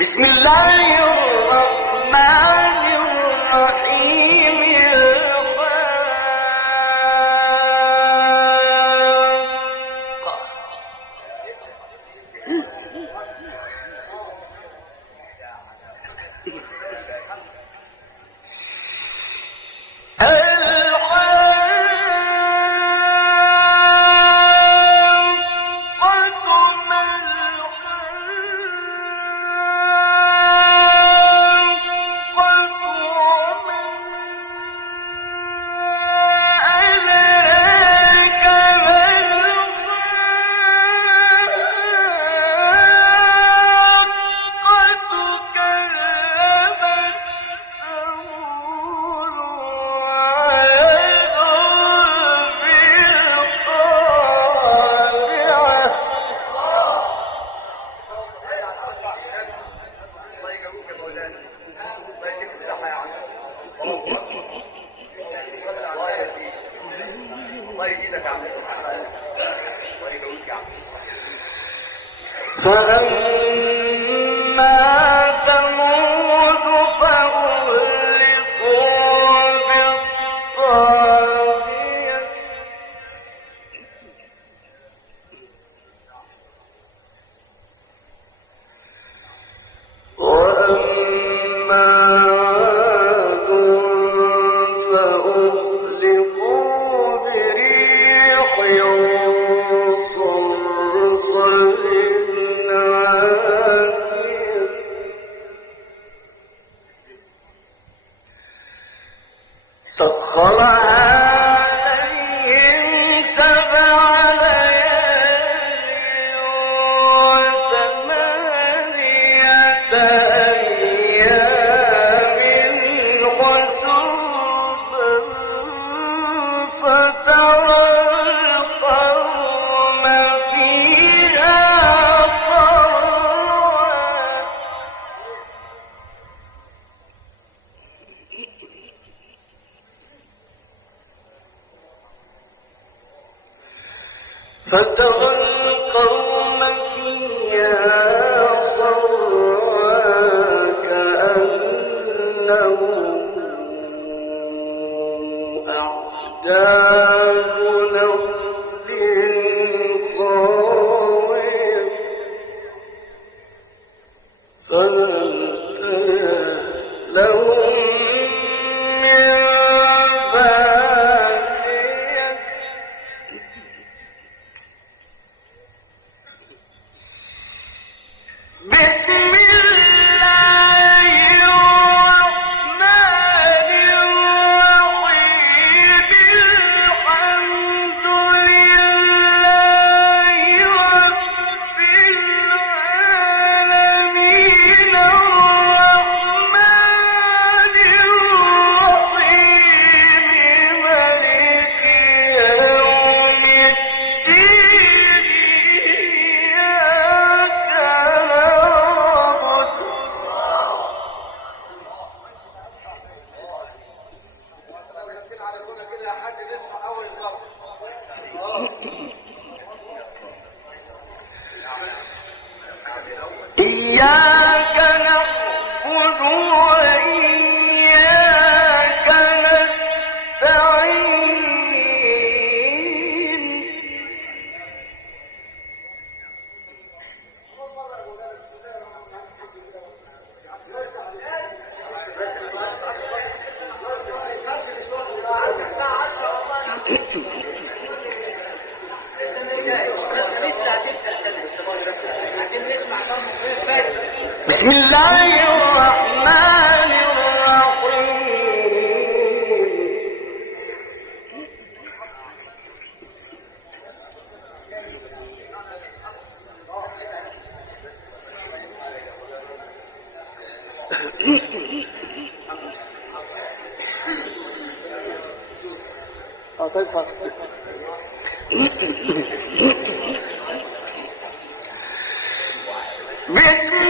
بسم الله الرحمن الرحيم. فأما ثمود فأهلكوا بالطاغية وأما عاد فأهلكوا بريح صرصر سخرها عليهم 7 ليال و8 أيام حسوما فترى القوم فيها صرعا كأنهم أعجاز نخل خاوية فهل ترى لهم من باقية بسم الله الرحمن الرحيم. الحمد لله رب العالمين الرحمن الرحيم مالك يوم الدين. إياك نعبد إياك نعبد وإياك نستعين. بسم الله الرحمن الرحيم. بسم